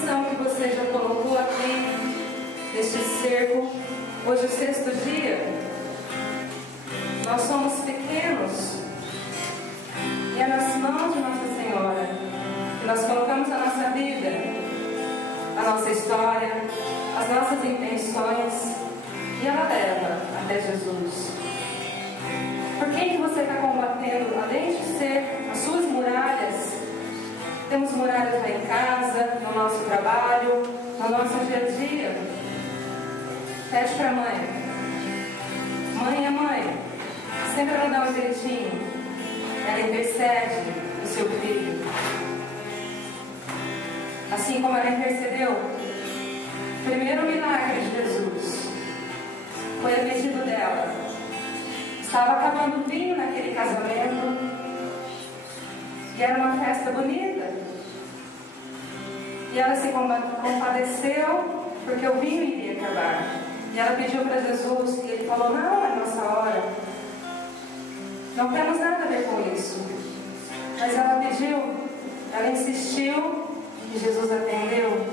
intenção que você já colocou aqui neste cerco, hoje é o 6º dia. Nós somos pequenos e é nas mãos de Nossa Senhora que nós colocamos a nossa vida, a nossa história, as nossas intenções, e ela leva até Jesus. Por quem que você está combatendo? Além de ser as suas muralhas, temos muralhas lá em casa, no nosso trabalho, no nosso dia a dia. Pede para a mãe. Mãe é mãe. Sempre ela dá um jeitinho. Ela intercede o seu filho. Assim como ela intercedeu, o primeiro milagre de Jesus foi a pedido dela. Estava acabando o vinho naquele casamento. E era uma festa bonita. E ela se compadeceu porque o vinho iria acabar. E ela pediu para Jesus e ele falou: não, é nossa hora. Não temos nada a ver com isso. Mas ela pediu, ela insistiu e Jesus atendeu.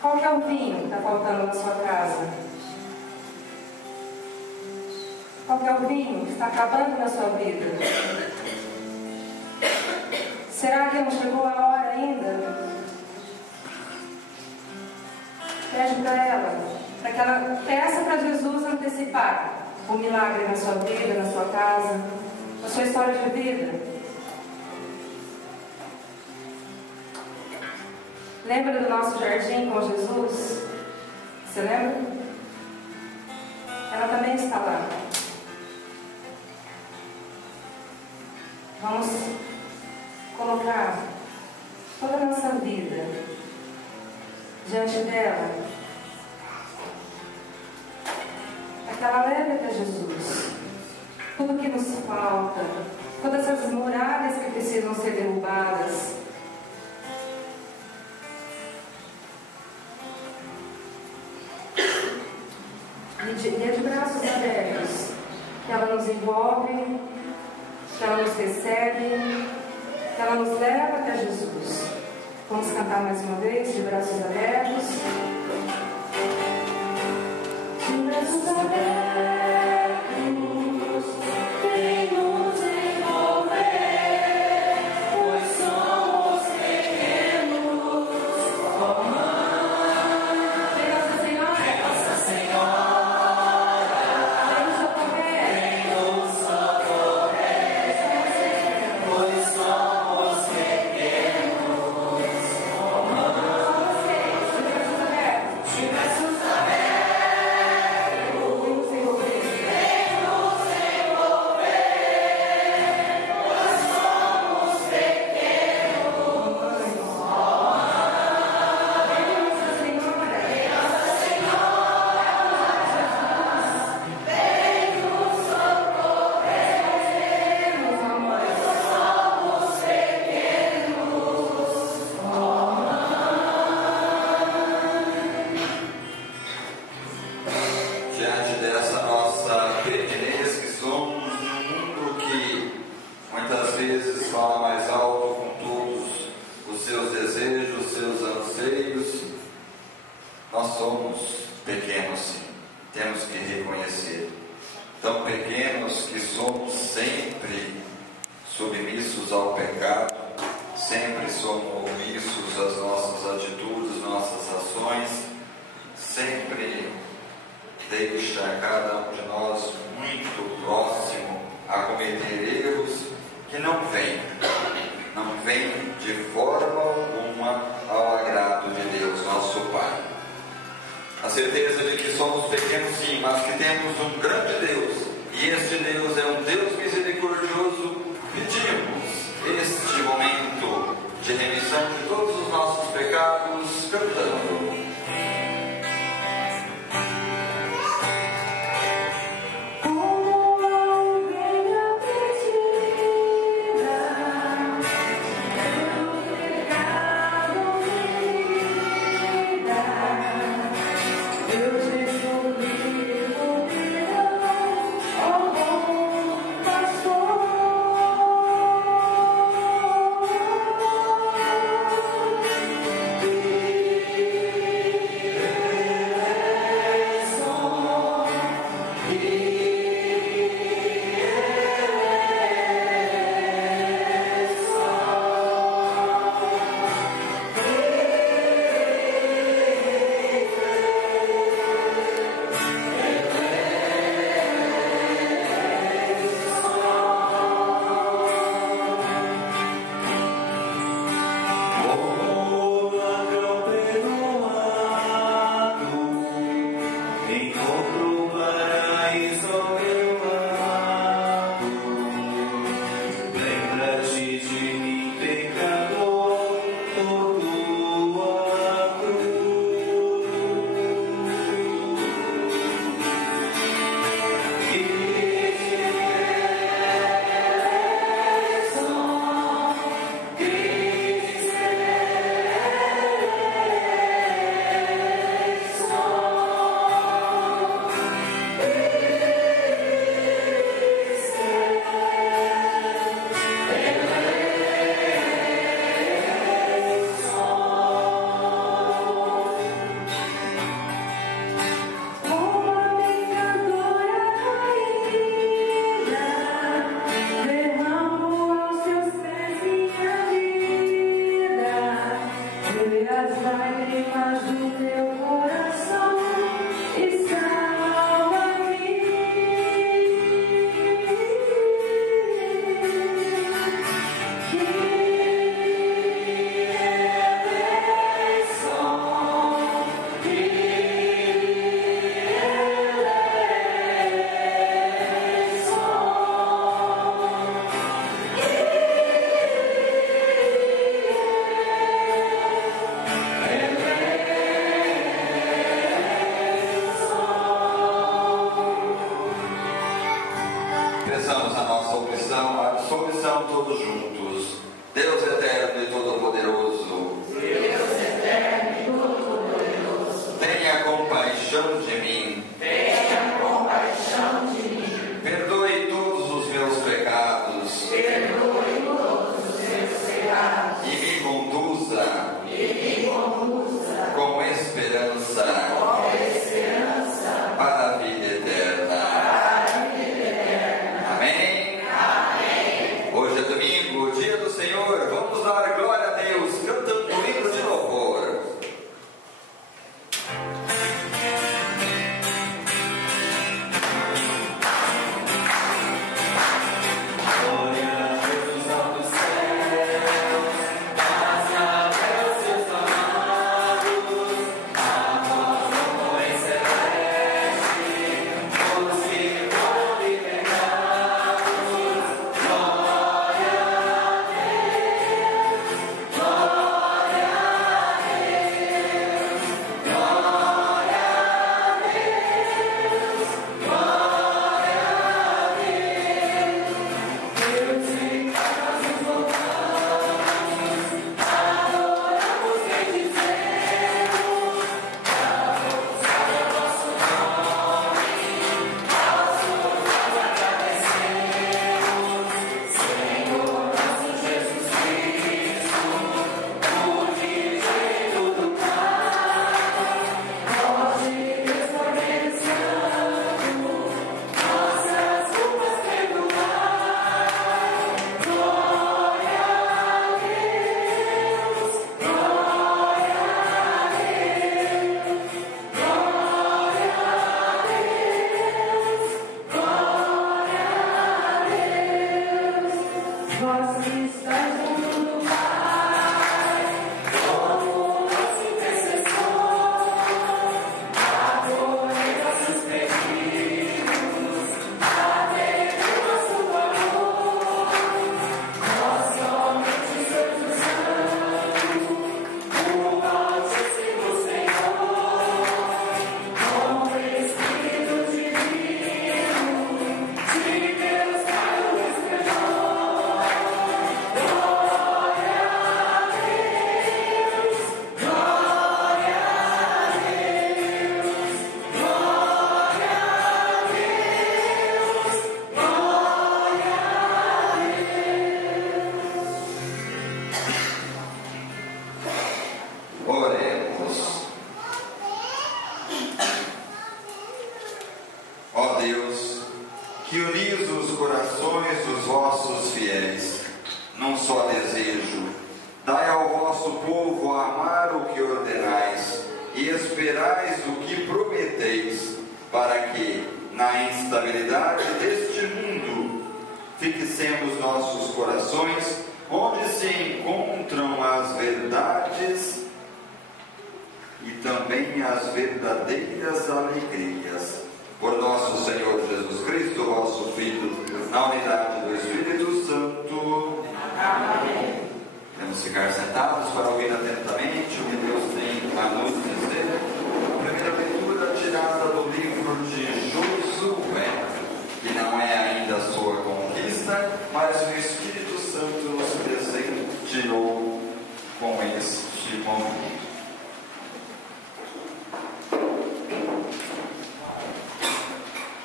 Qual que é o vinho que está faltando na sua casa? Qual que é o vinho que está acabando na sua vida? Será que não chegou a hora ainda? Pede para ela, para que ela peça para Jesus antecipar o milagre na sua vida, na sua casa, na sua história de vida. Lembra do nosso jardim com Jesus? Você lembra? Ela também está lá. Vamos colocar toda a nossa vida diante dela, para que ela leve até Jesus tudo que nos falta, todas essas muralhas que precisam ser derrubadas. E é de braços abertos que ela nos envolve, que ela nos recebe, que ela nos leva até Jesus. Vamos cantar mais uma vez, de braços abertos. De braços abertos, vem nos envolver, pois somos pequenos, ó Mãe. Vem Nossa Senhora, vem Nossa Senhora, vem nos socorrer, pois somos pequenos, ó Mãe. De braços abertos, vem nos envolver, pois somos pequenos, ó Mãe. Vem Nossa Senhora, vem Nossa Senhora, vem nos socorrer, ó Mãe. Somos pequenos, ó Diante dessa nossa pequenez que somos, num mundo que muitas vezes fala mais alto com todos os seus desejos, os seus anseios, nós somos pequenos sim, temos que reconhecer. Tão pequenos que somos sempre submissos ao pecado, sempre somos omissos às nossas atitudes, nossas ações, sempre deixa cada um de nós muito próximo a cometer erros que não vêm de forma alguma ao agrado de Deus, nosso Pai. A certeza de que somos pequenos sim, mas que temos um grande Deus, e este Deus é um Deus misericordioso. Pedimos este momento de remissão de todos os nossos pecados, cantando. Eu Jesus livre, oh peçamos a nossa absolvição todos juntos. Deus eterno e todo-poderoso, tenha compaixão de mim. Perdoe todos os meus pecados. E me conduza com esperança para a vida eterna. Amém? Hoje é domingo, dia do Senhor. Vamos dar glória a Deus cantando um hino de louvor.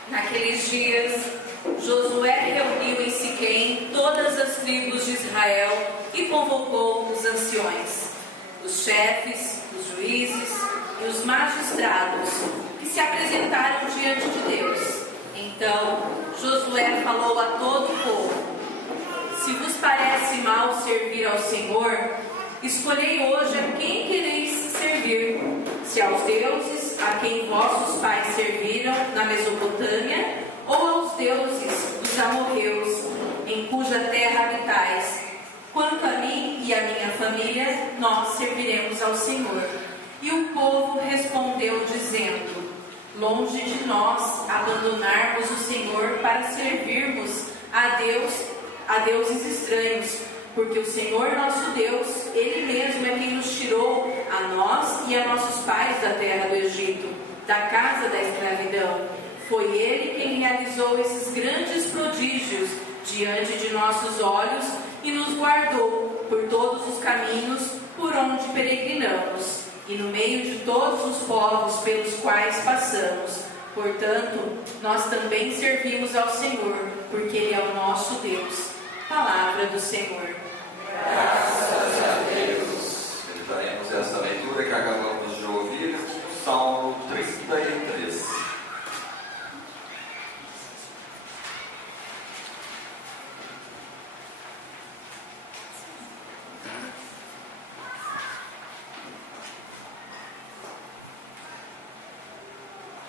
Naqueles dias, Josué reuniu em Siquém todas as tribos de Israel e convocou os anciões, os chefes, os juízes e os magistrados, que se apresentaram diante de Deus. Então, Josué falou a todo o povo: se vos parece mal servir ao Senhor, escolhei hoje a quem quereis servir, se aos deuses a quem vossos pais serviram na Mesopotâmia, ou aos deuses dos amorreus, em cuja terra habitais. Quanto a mim e a minha família, nós serviremos ao Senhor. E o povo respondeu dizendo: longe de nós abandonarmos o Senhor para servirmos a deuses estranhos, porque o Senhor nosso Deus, Ele mesmo é quem nos tirou, a nós e a nossos pais, da terra do Egito, da casa da escravidão. Foi Ele quem realizou esses grandes prodígios diante de nossos olhos e nos guardou por todos os caminhos por onde peregrinamos e no meio de todos os povos pelos quais passamos. Portanto, nós também servimos ao Senhor, porque Ele é o nosso Deus. Palavra do Senhor. Graças a Deus. Meditaremos essa leitura que acabamos de ouvir, o Salmo 33.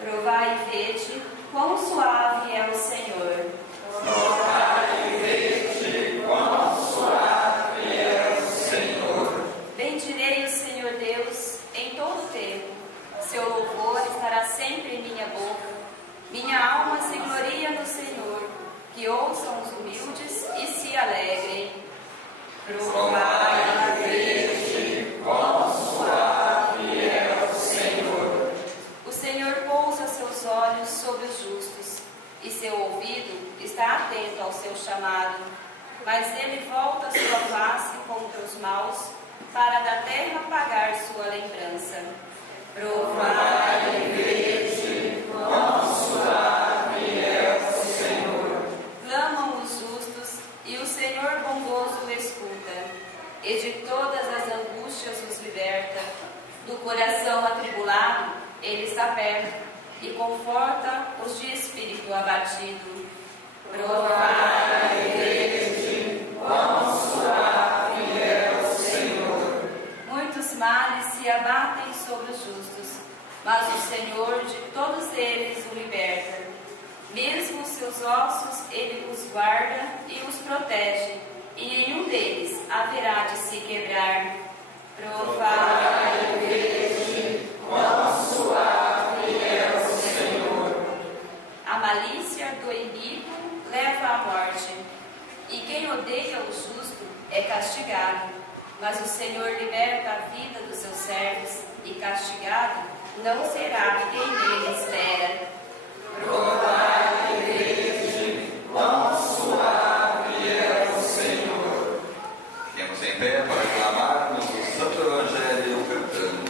Provai e vede quão suave é o Senhor. Provai e vede quão suave é o Senhor. Bendirei o Senhor Deus em todo o tempo. Seu louvor estará sempre em minha boca. Minha alma se gloria no Senhor. Que ouçam os humildes e se alegrem. Provai e vede quão suave é o Senhor. O Senhor pousa seus olhos sobre os justos, e seu ouvido está atento ao seu chamado. Mas ele volta sua face contra os maus, para da terra apagar sua lembrança. Provai e vede quão suave é o Senhor. Clamam os justos, e o Senhor bondoso escuta, e de todas as angústias os liberta. Do coração atribulado, Ele está perto e conforta os de espírito abatido. Provai e vede quão suave é o Senhor. Muitos males se abatem sobre os justos, mas o Senhor de todos eles o liberta. Mesmo os seus ossos Ele os guarda e os protege, e nenhum deles haverá de se quebrar. Provai e vede quão suave é o Senhor. A malícia do inimigo leva à morte, e quem odeia o justo é castigado. Mas o Senhor liberta a vida dos seus servos, e castigado não será quem nele espera. Provai e vede quão suave é o Senhor. Fiquemos em pé para clamarmos o Santo Evangelho cantando.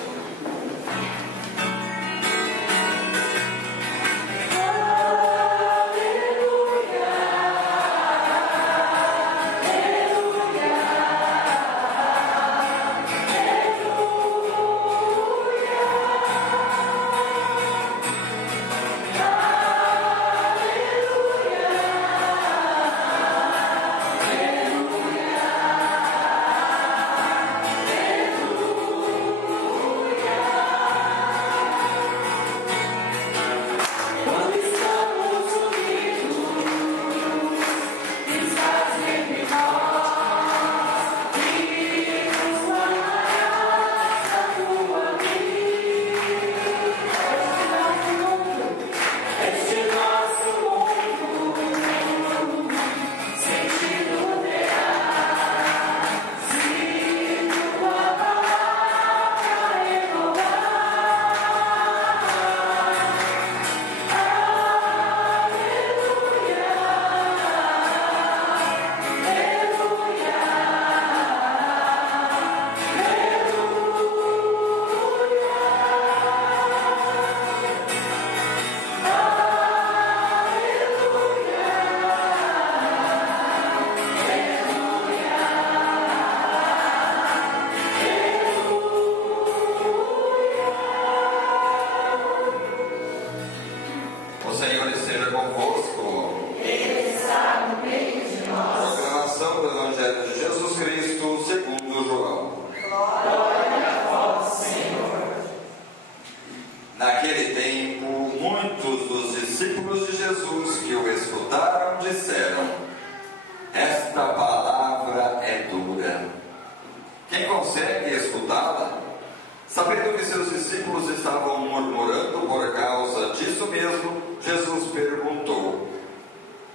Sabendo que seus discípulos estavam murmurando por causa disso mesmo, Jesus perguntou: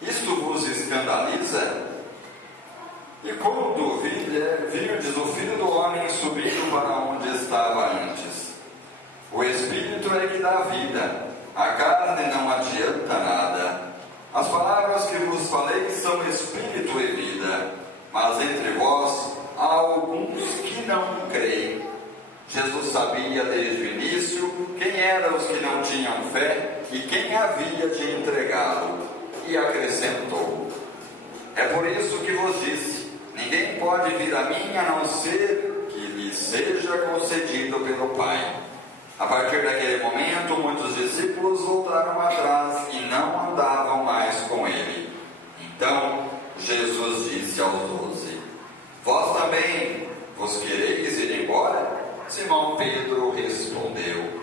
isto vos escandaliza? E quando virdes o Filho do Homem subindo para onde estava antes? O Espírito é que dá vida, a carne carne não adianta nada. As palavras que vos falei são espírito e vida, mas entre vós há alguns que não creem. Jesus sabia desde o início quem eram os que não tinham fé e quem havia de entregá-lo, e acrescentou: é por isso que vos disse, ninguém pode vir a mim a não ser que lhe seja concedido pelo Pai. A partir daquele momento, muitos discípulos voltaram atrás e não andavam mais com ele. Então Jesus disse aos 12: vós também vos quereis ir embora? Simão Pedro respondeu: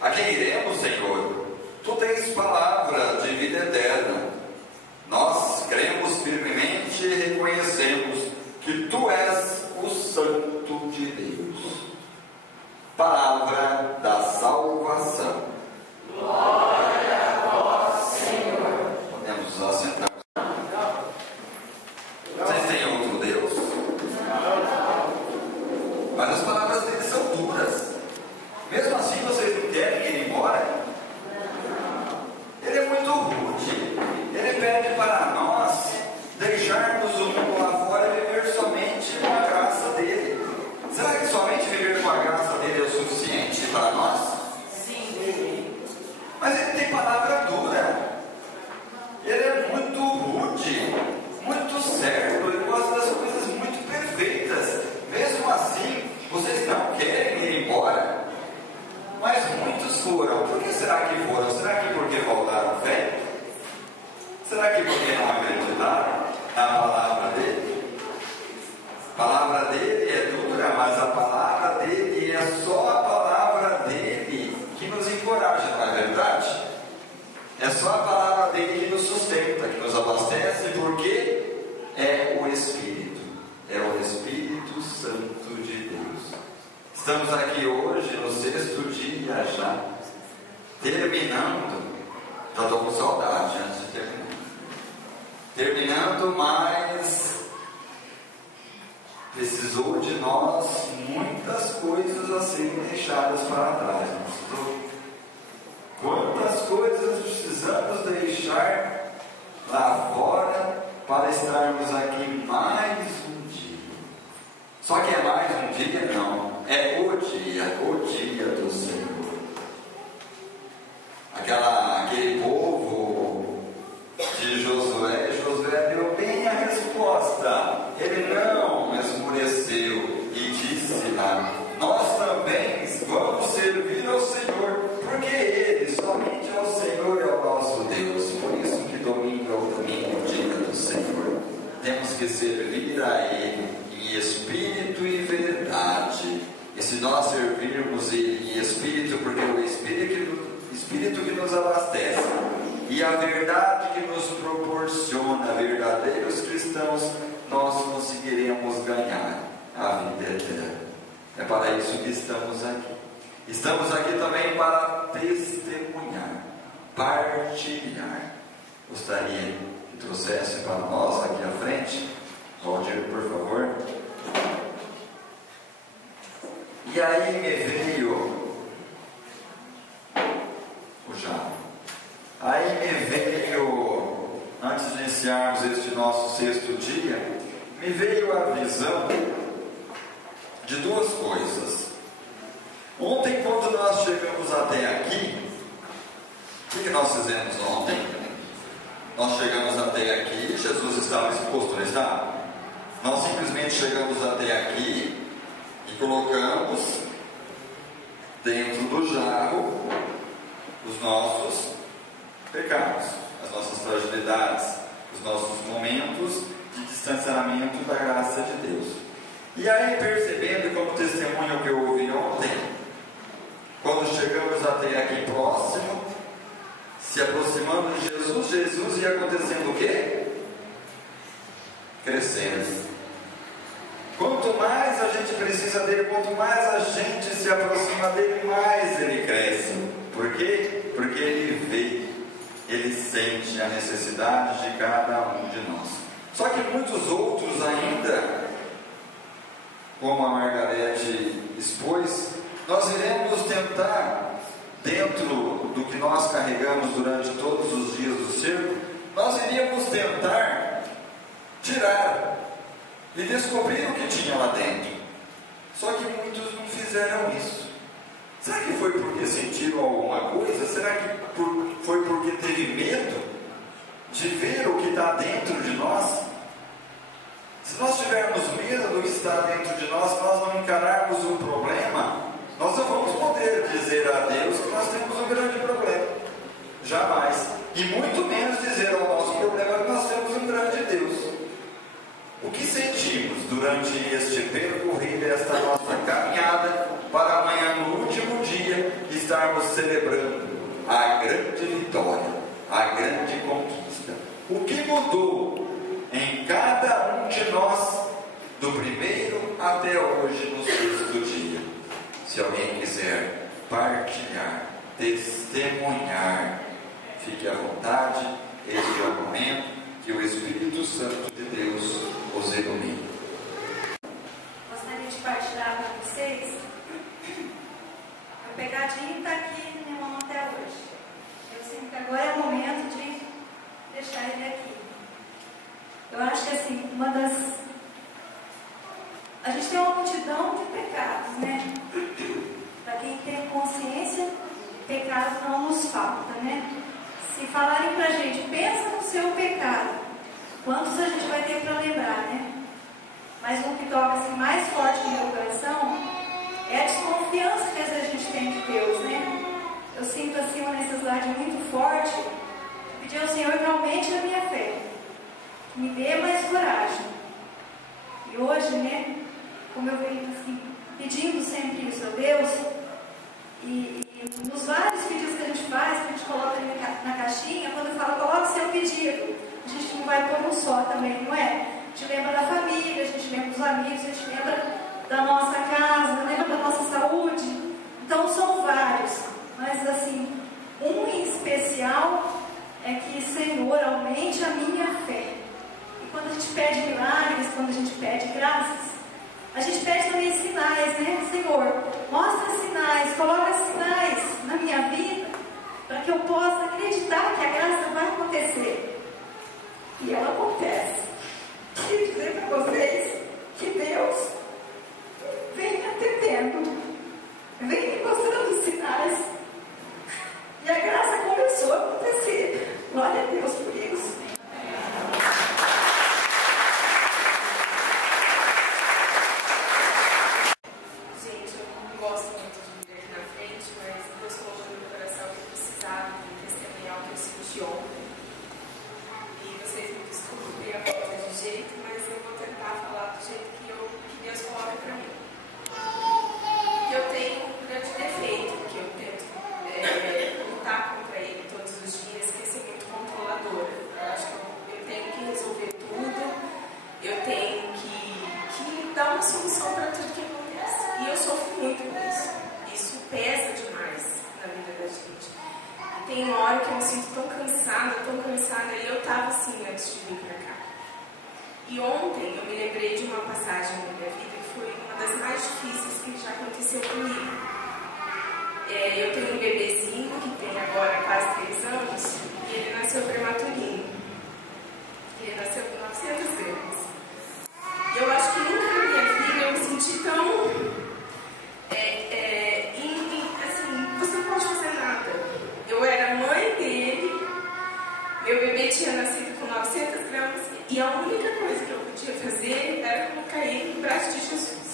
a quem iremos, Senhor? Tu tens palavra de vida eterna. Nós cremos firmemente e reconhecemos que tu és o Santo de Deus. Palavra da salvação. Glória a vós, Senhor. Podemos nos assentar. Vocês têm outro Deus? Mas as palavras dele são duras. Mesmo assim, vocês não querem ir embora? Ele é muito rude. Ele pede para nós deixarmos o mundo lá fora e viver somente com a graça dele. Será que somente viver com a graça dele é o suficiente para nós? Sim. Mas ele tem palavra dura. Ele é muito rude, muito certo. Ele gosta das coisas muito perfeitas. Mesmo assim, vocês não querem ir embora? Mas muitos foram. Por que será que foram? Será que porque faltaram fé? Será que porque não acreditaram na palavra dele? A palavra dele é dura, mas a palavra dele é só a palavra dele que nos encoraja, não é verdade? É só a palavra dele que nos sustenta, que nos abastece, porque é o Espírito Santo de Deus. Estamos aqui hoje no 6º dia já, terminando. Já estou com saudade antes de terminar. Terminando, mas precisou de nós muitas coisas a serem deixadas para trás. Quantas coisas precisamos deixar lá fora para estarmos aqui mais um dia. Só que é mais um dia? Não. É o dia do Senhor. Aquele povo de Josué deu bem a resposta. Ele não esmoreceu e disse lá: nós também vamos servir ao Senhor, porque Ele, somente ao Senhor é o nosso Deus. Por isso que domingo é o domingo, dia do Senhor. Temos que servir a Ele em espírito e verdade. E se nós servirmos Ele em espírito, porque é o Espírito que nos abastece e a verdade que nos proporciona verdadeiros cristãos, nós conseguiremos ganhar a vida eterna. É para isso que estamos aqui. Estamos aqui também para testemunhar, partilhar. Gostaria que trouxesse para nós aqui à frente, Valdir, por favor. E aí me veio antes de iniciarmos este nosso 6º dia, me veio a visão de duas coisas. Ontem, quando nós chegamos até aqui, o que nós fizemos ontem? Nós chegamos até aqui, Jesus estava exposto, não está? Nós simplesmente chegamos até aqui e colocamos dentro do jarro os nossos pecados, as nossas fragilidades, os nossos momentos de distanciamento da graça de Deus. E aí, percebendo como testemunho que eu ouvi ontem, quando chegamos até aqui próximo, se aproximando de Jesus ia acontecendo o quê? Crescendo. Quanto mais a gente precisa dele, quanto mais a gente se aproxima dele, mais ele cresce. Por quê? Porque ele vê, ele sente a necessidade de cada um de nós. Só que muitos outros ainda, como a Margarete expôs, nós iremos tentar dentro do que nós carregamos durante todos os dias do cerco, nós iríamos tentar tirar e descobrir o que tinha lá dentro. Só que muitos não fizeram isso. Será que foi porque sentiram alguma coisa? Será que foi porque teve medo de ver o que está dentro de nós? Se nós tivermos medo do que está dentro de nós não encararmos um problema, nós não vamos poder dizer a Deus que nós temos um grande problema. Jamais. E muito menos dizer ao nosso problema que nós temos um grande Deus. O que sentimos durante este percorrer desta nossa caminhada para amanhã, no último dia, estarmos celebrando a grande vitória, a grande conquista? O que mudou em cada um de nós, do primeiro até hoje, no sexto dia? Se alguém quiser partilhar, testemunhar, fique à vontade. Este é o momento que o Espírito Santo de Deus os ilumine. Gostaria de partilhar com vocês. O pegadinho está aqui na minha mão até hoje. Eu sinto que agora é o momento de deixar ele aqui. Eu acho que assim, a gente tem uma multidão de pecados, né? Para quem tem consciência, pecado não nos falta, né? Se falarem pra gente, pensa no seu pecado, quantos a gente vai ter para lembrar, né? Mas um que toca assim, mais forte no meu coração é a desconfiança que às vezes a gente tem de Deus, né? Eu sinto assim uma necessidade muito forte de pedir ao Senhor que aumente a minha fé, que me dê mais coragem. E hoje, né, como eu venho assim, pedindo sempre isso a Deus, e nos vários pedidos que a gente faz, que a gente coloca ali na caixinha, quando eu falo, coloque seu pedido, a gente não vai pôr um só também, não é? A gente lembra da família, a gente lembra dos amigos, a gente lembra da nossa casa, lembra da nossa saúde. Então são vários, mas assim, um em especial é que, Senhor, aumente a minha fé. E quando a gente pede milagres, quando a gente pede graças, a gente pede também sinais, né? Senhor, mostra sinais, coloca sinais na minha vida, para que eu possa acreditar que a graça vai acontecer. E ela acontece. Queria dizer para vocês que Deus vem me atendendo, vem me mostrando sinais. E a graça começou a acontecer. Glória a Deus por isso. Gente, eu não gosto muito de vir aqui na frente, mas Deus colocou no meu coração que eu precisava testemunhar o que eu senti ontem. E vocês me desculpem a falta de jeito, mas eu vou tentar falar do jeito que Deus coloca pra mim. Eu tenho um grande defeito, que eu tento lutar contra ele todos os dias, que é ser muito controladora. Eu acho que eu tenho que resolver tudo, eu tenho que dar uma solução para tudo que acontece. E eu sofro muito com isso. Isso pesa demais na vida da gente. E tem uma hora que eu me sinto tão cansada, e eu estava assim antes de vir para cá. E ontem eu me lembrei de uma passagem na minha vida que foi uma das mais difíceis que já aconteceu comigo. Eu tenho um bebezinho que tem agora quase 3 anos e ele nasceu prematurino. Ele nasceu com 900 gramas. E eu acho que nunca na minha vida eu me senti tão... assim, você não pode fazer nada. Eu era mãe dele, meu bebê tinha nascido com 900 gramas e a única coisa que eu podia fazer era colocar ele no braço de Jesus.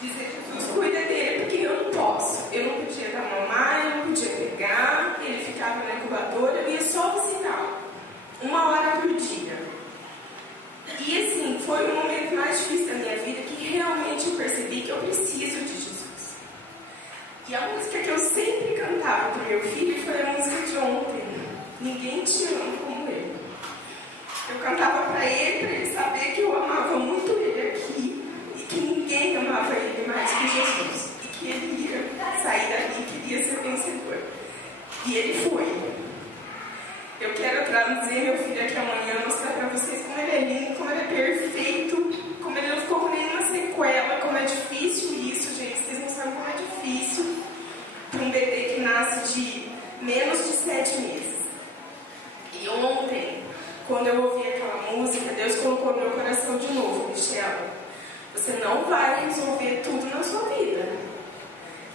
Dizer, Jesus, cuida dele, porque eu não posso. Eu não podia dar mamar, eu não podia pegar, ele ficava na incubadora, eu ia só visitar. 1 hora por dia. E assim, foi o momento mais difícil da minha vida que realmente eu percebi que eu preciso de Jesus. E a música que eu sempre cantava para o meu filho foi a música de ontem. Ninguém te ama como ele. Eu cantava para ele saber que eu amava muito ele aqui. Que ninguém amava ele mais que Jesus. E que ele ia sair dali e queria ser vencedor. E ele foi. Eu quero trazer meu filho aqui amanhã, mostrar para vocês como ele é lindo, como ele é perfeito, como ele não ficou com nenhuma sequela, como é difícil isso, gente. Vocês não sabem como é difícil para um bebê que nasce eu ouvi aquela música, Deus colocou no meu coração de novo, Michel. Você não vai resolver tudo na sua vida.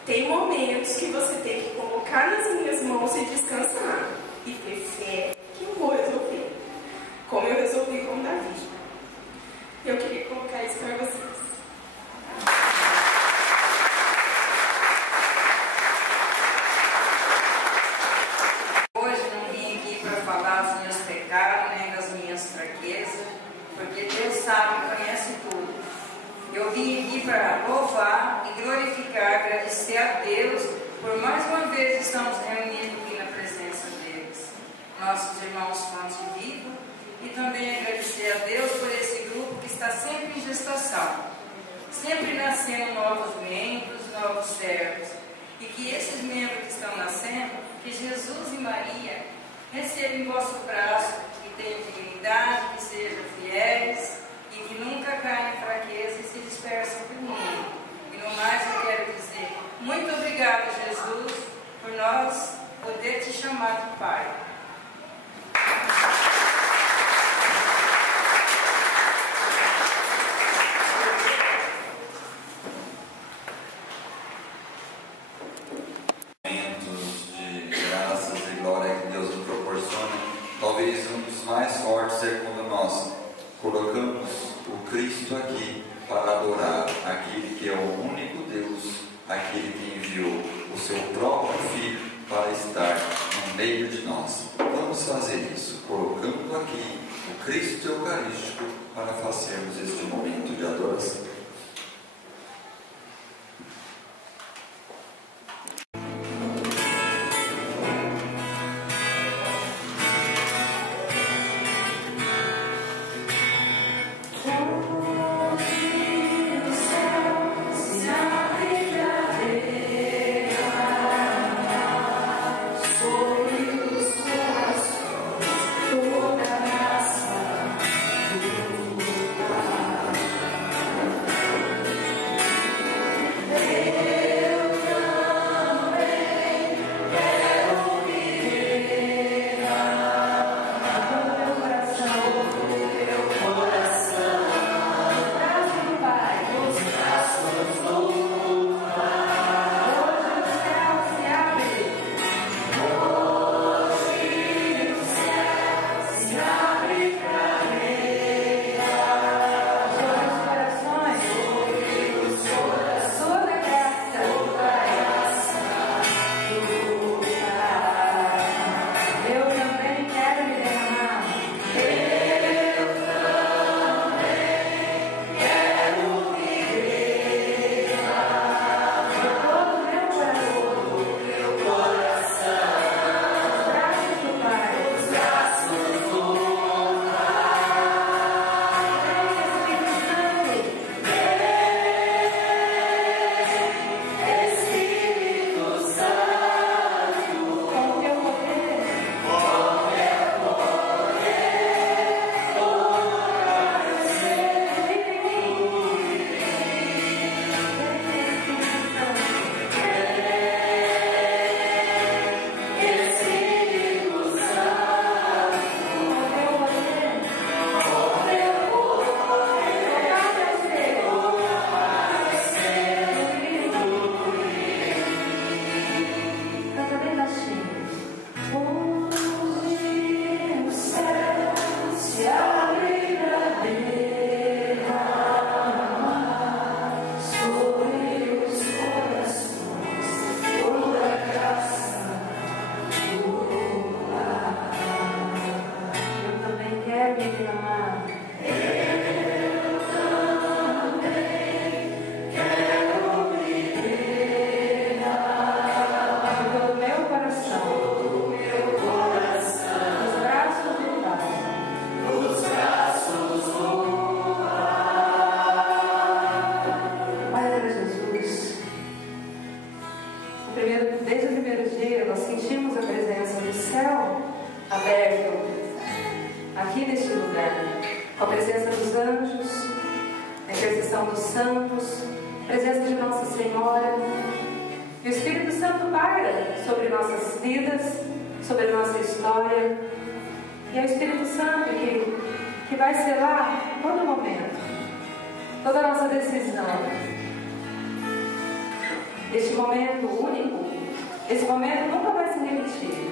Tem momentos que você tem que colocar nas minhas mãos e descansar. E ter fé que eu vou resolver. Como eu resolvi com Davi. Eu queria colocar isso para vocês. Hoje não vim aqui para falar dos meus pecados, nem das minhas fraquezas, porque Deus sabe, conhece tudo. Eu vim aqui para louvar e glorificar, agradecer a Deus por mais uma vez estamos reunidos aqui na presença deles, nossos irmãos Fonte Viva, e também agradecer a Deus por esse grupo que está sempre em gestação, sempre nascendo novos membros, novos servos, e que esses membros que estão nascendo, que Jesus e Maria recebam em vosso braço, que tenham dignidade, que sejam fiéis e que nunca caem em fraqueza e se dispersam pelo mundo. E no mais eu quero dizer, muito obrigado, Jesus, por nós poder te chamar de Pai. Talvez um dos mais fortes é quando nós colocamos o Cristo aqui para adorar aquele que é o único Deus, aquele que enviou o seu próprio Filho para estar no meio de nós. Vamos fazer isso, colocando aqui o Cristo Eucarístico para fazermos este momento de adoração. Desde o primeiro dia, nós sentimos a presença do céu aberto aqui neste lugar, com a presença dos anjos, a intercessão dos santos, a presença de Nossa Senhora. E o Espírito Santo paira sobre nossas vidas, sobre a nossa história. E E é o Espírito Santo que vai selar todo momento, toda a nossa decisão. Este momento único, esse momento nunca vai se repetir.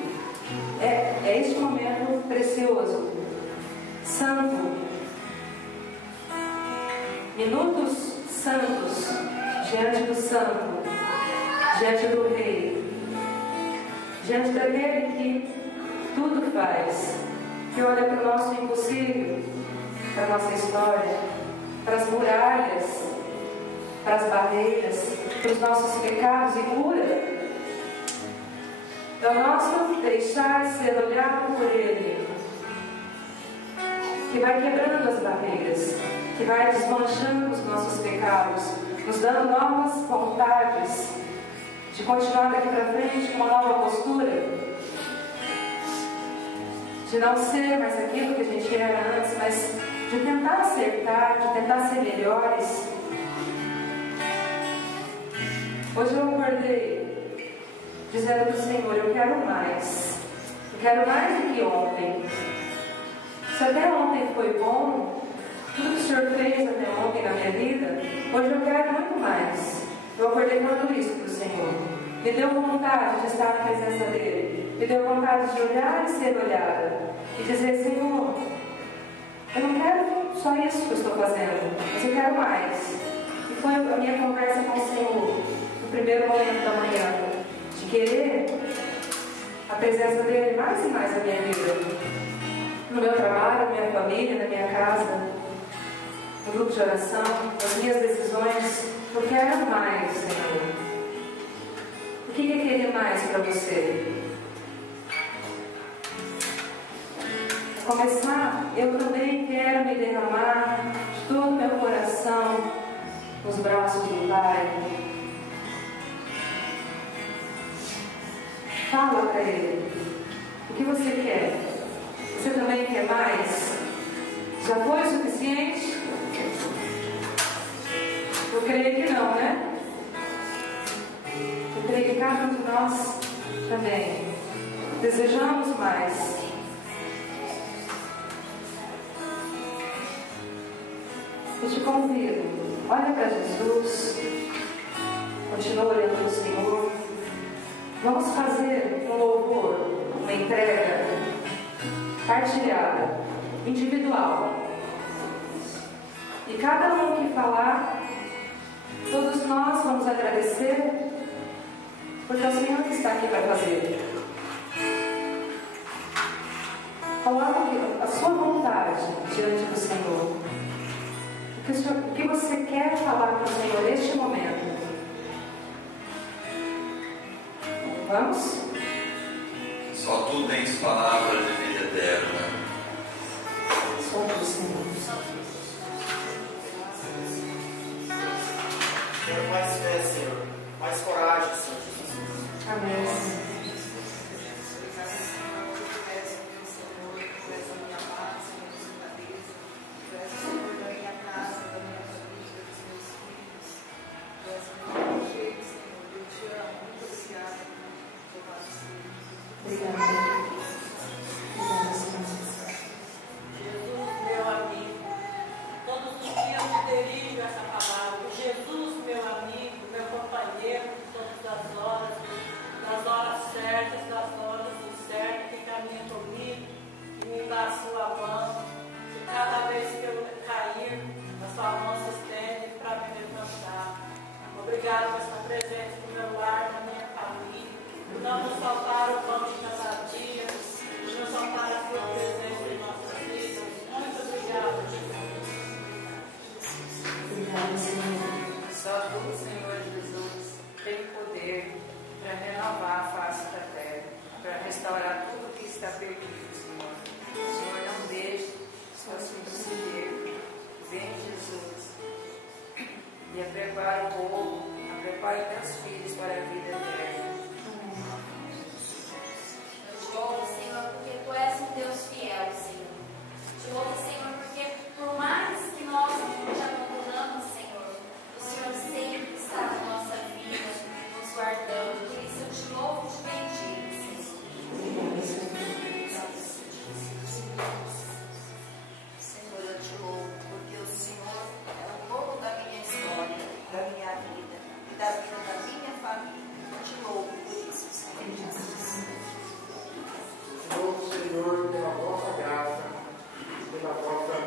É este momento precioso, santo. Minutos santos diante do Santo, diante do Rei, diante daquele que tudo faz, que olha para o nosso impossível, para a nossa história, para as muralhas, para as barreiras, para os nossos pecados e cura. É o nosso deixar ser olhado por Ele, que vai quebrando as barreiras, que vai desmanchando os nossos pecados, nos dando novas vontades de continuar daqui para frente com uma nova postura, de não ser mais aquilo que a gente era antes, mas de tentar acertar, de tentar ser melhores. Hoje eu acordei dizendo para o Senhor, eu quero mais do que ontem. Se até ontem foi bom, tudo que o Senhor fez até ontem na minha vida, hoje eu quero muito mais. Eu acordei falando isso para o Senhor. Me deu vontade de estar na presença dEle. Me deu vontade de olhar e ser olhada. E dizer, Senhor, eu não quero só isso que eu estou fazendo, mas eu quero mais. E foi a minha conversa com o Senhor, no primeiro momento da manhã, de querer a presença dEle mais e mais na minha vida. No meu trabalho, na minha família, na minha casa, no grupo de oração, nas minhas decisões. Eu quero mais, Senhor. O que é querer mais para você? Para começar, eu também quero me derramar de todo o meu coração nos braços do Pai. Fala para Ele. O que você quer? Você também quer mais? Já foi o suficiente? Eu creio que não, né? Eu creio que cada um de nós também desejamos mais. Eu te convido, olha para Jesus, continua olhando para o Senhor. Vamos fazer um louvor, uma entrega partilhada, individual. E cada um que falar, todos nós vamos agradecer, porque é o Senhor que está aqui para fazer. Coloque a sua vontade diante do Senhor. O que você quer falar para o Senhor neste momento? Vamos? Só tu tens palavra de vida eterna. Só tu, Senhor. Quero mais fé, Senhor. Mais coragem, Senhor Jesus. Amém.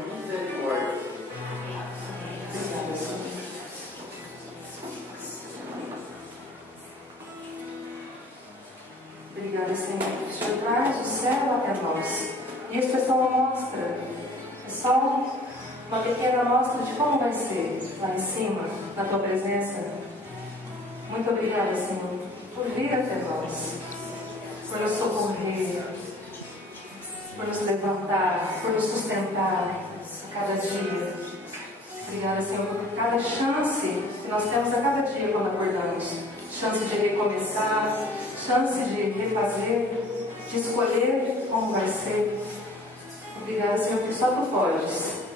misericórdia. Obrigada, Senhor. Obrigada, Senhor. O Senhor traz o céu até nós. E isso é só uma amostra. É só uma pequena amostra de como vai ser lá em cima, na tua presença. Muito obrigada, Senhor, por vir até nós, por nos socorrer, por nos levantar, por nos sustentar a cada dia. Obrigada, Senhor, por cada chance que nós temos a cada dia quando acordamos. Chance de recomeçar, chance de refazer, de escolher como vai ser. Obrigada, Senhor, porque só Tu podes.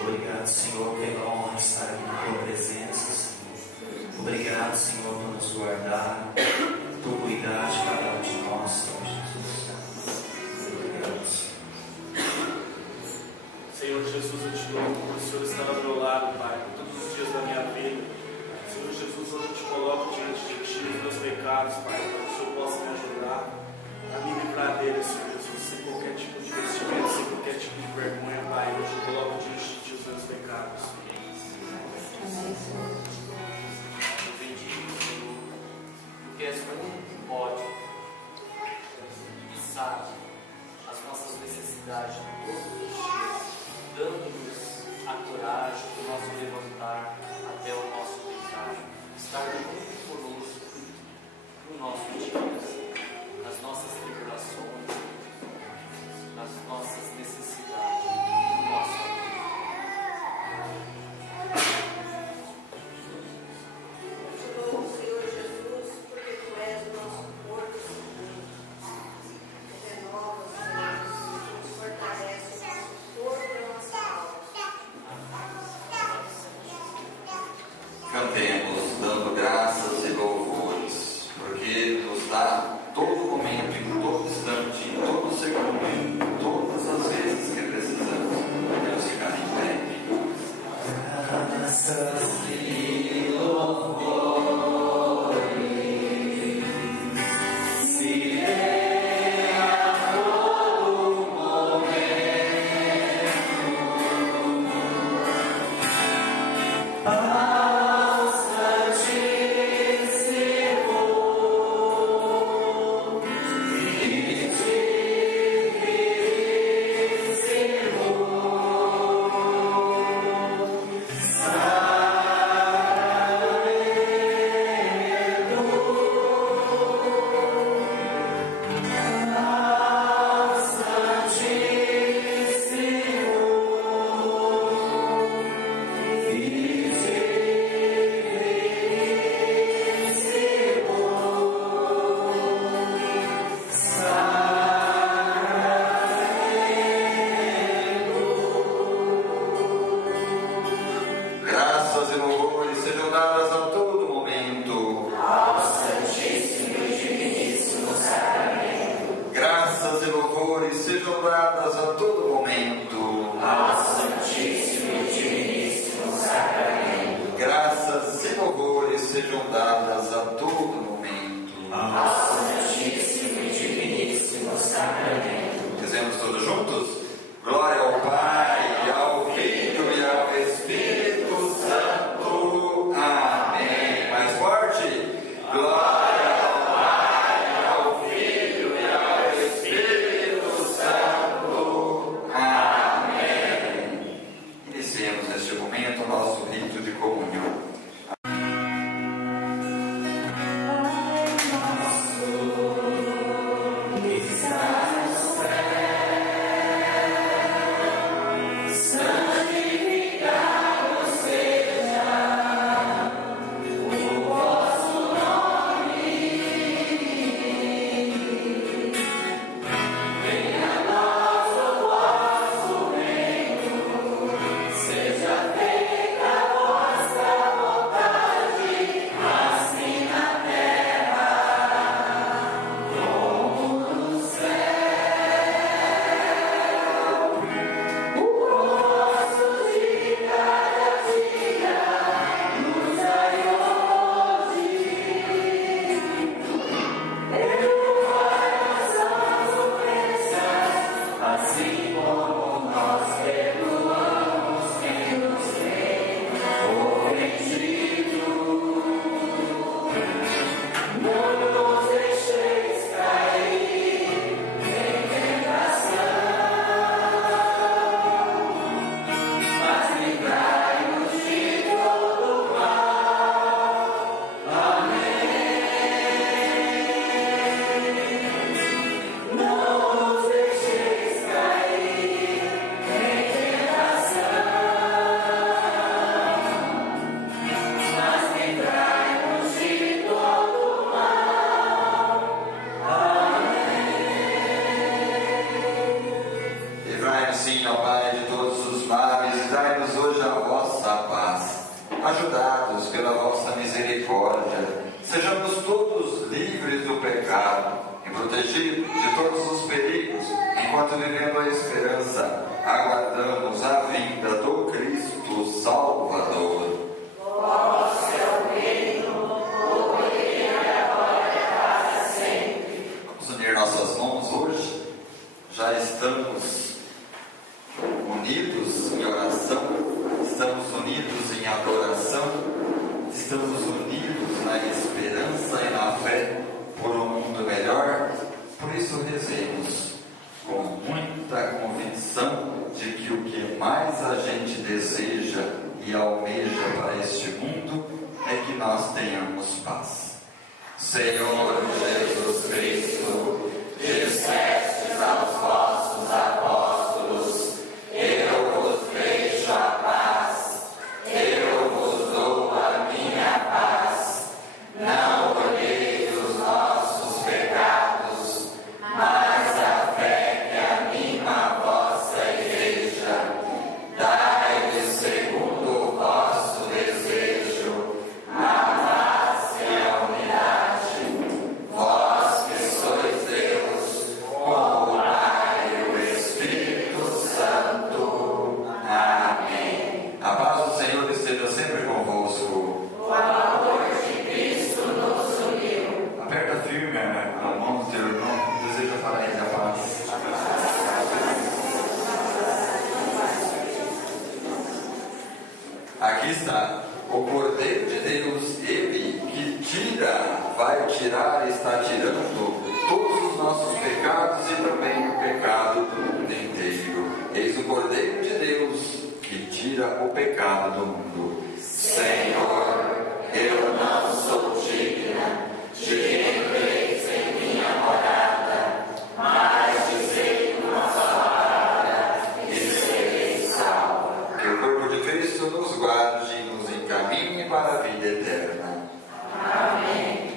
Obrigado, Senhor, pela honra de estar aqui na Tua presença, Senhor. Obrigado, Senhor, por nos guardar, por cuidar de cada um de nós, Senhor Jesus. Obrigado, Senhor. Senhor Jesus, eu te louvo por o Senhor estar ao meu lado, Pai, por todos os dias da minha vida. Senhor Jesus, hoje eu te coloco diante de Ti os meus pecados, Pai, para que o Senhor possa me ajudar a me livrar deles, Senhor Jesus, sem qualquer tipo de vestimento, sem qualquer tipo de vergonha, Pai. Hoje eu coloco diante de Ti os meus pecados. Amém, Senhor. Eu bendigo, Senhor, porque és tu que pode e sabe as nossas necessidades todos os dias, dando-nos a coragem do nosso levantar até o nosso deitar, estar junto conosco no nosso dia, nas nossas tribulações, nas nossas necessidades, no nosso amor. Eu louvo o Senhor Jesus, porque Tu és o nosso porto seguro. Renova, Senhor, nos fortalece o nosso corpo e a nossa alma. Cantemos dando graças e louvores, porque nos dá todo momento, em todo instante, em todo segundo, todas as vezes que precisamos. Vamos ficar em pé. Graças e louvores se dê a todo momento ao Santíssimo e Graças e louvores sejam dadas a todo momento ao Santíssimo e Diviníssimo Sacramento, graças e louvores sejam dadas a todo momento ao Santíssimo e Diviníssimo Sacramento, graças e louvores sejam dadas a todo momento ao Santíssimo e Diviníssimo Sacramento. Dizemos todos juntos: glória ao Pai, ao Filho e ao Espírito Santo. Amém. Mais forte. Glória ao Pai, ao Filho e ao Espírito Santo. sim, ó Pai, de todos os males, e dai-nos hoje a vossa paz. Ajudados pela vossa misericórdia, sejamos todos livres do pecado e protegidos de todos os perigos, enquanto vivendo a esperança, aguardamos a vinda do Cristo Salvador. Vosso é o reino, o poder e a glória para sempre. Vamos unir nossas mãos hoje. Já estamos unidos em oração, estamos unidos em adoração, estamos unidos na esperança e na fé por um mundo melhor. Por isso rezemos com muita convicção de que o que mais a gente deseja e almeja para este mundo é que nós tenhamos paz. Senhor Jesus Cristo, dissestes aos vossos apóstolos: eu vos deixo a paz, eu vos dou a minha paz. Não olheis os nossos pecados, mas a fé que anima a vossa igreja. Dai-lhes segundo o vosso desejo a paz e a unidade. Vós que sois Deus, com o Pai e o Espírito Santo. Amém. A paz do Senhor esteja sempre convosco. O amor de Cristo nos uniu. Aperta firme a mão do teu irmão, deseja para ele a paz. Aqui está o Cordeiro de Deus, ele que vai tirar e está tirando todos os nossos pecados e também o pecado do mundo inteiro. Eis o Cordeiro de Deus que tira o pecado do mundo. Senhor, eu não sou digna de entreis em minha morada, mas dizei uma palavra e serei salvo. Que o corpo de Cristo nos guarde e nos encaminhe para a vida eterna. Amém.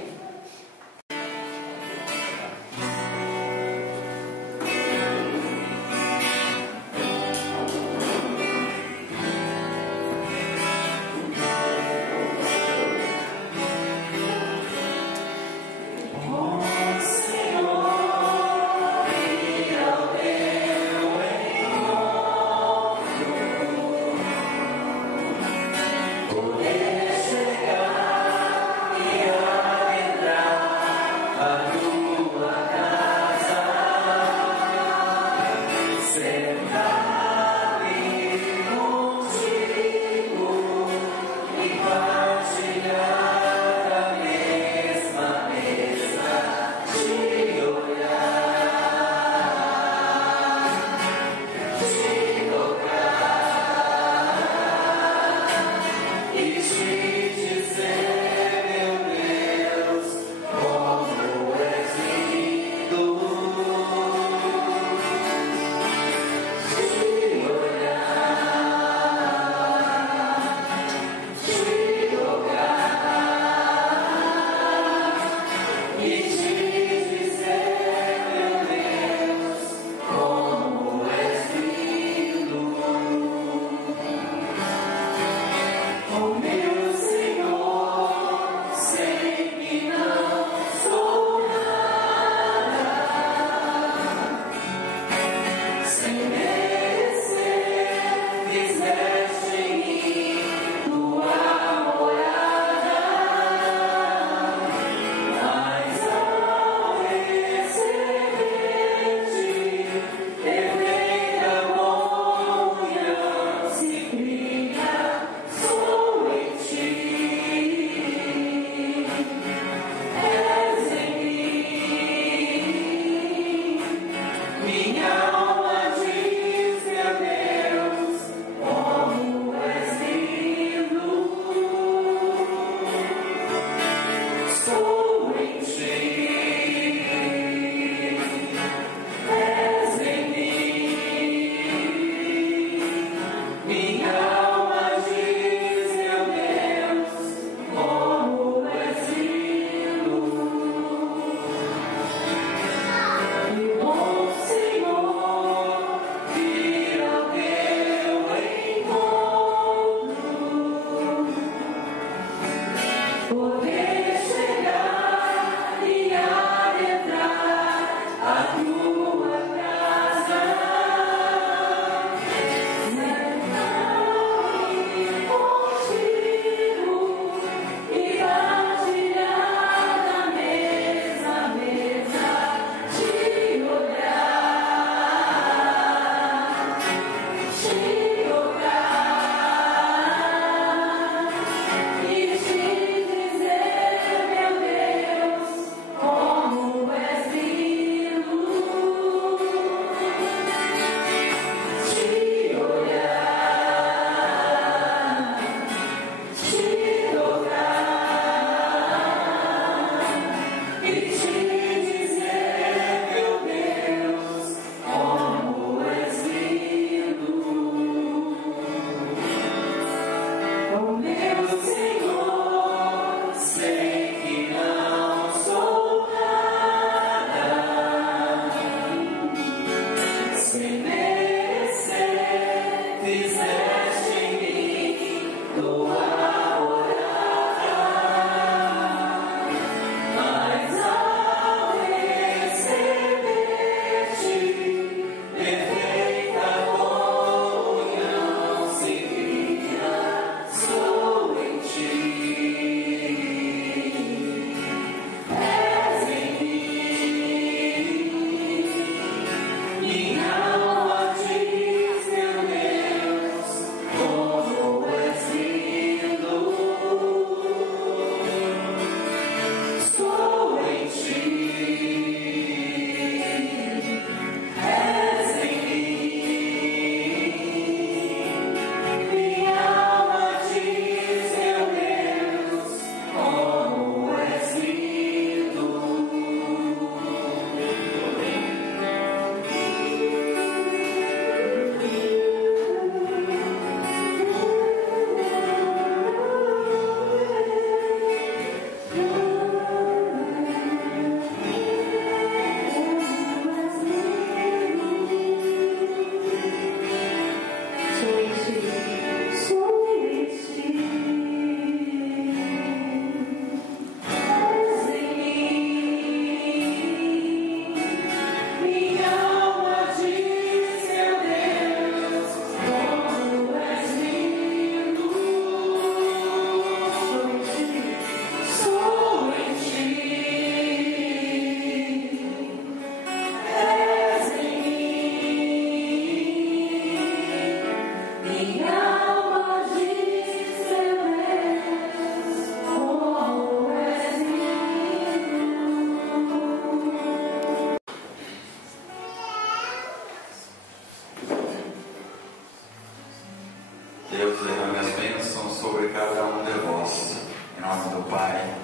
Deus derrame as bênçãos sobre cada um de vós. Em nome do Pai,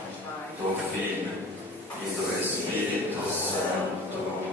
do Filho e do Espírito Santo.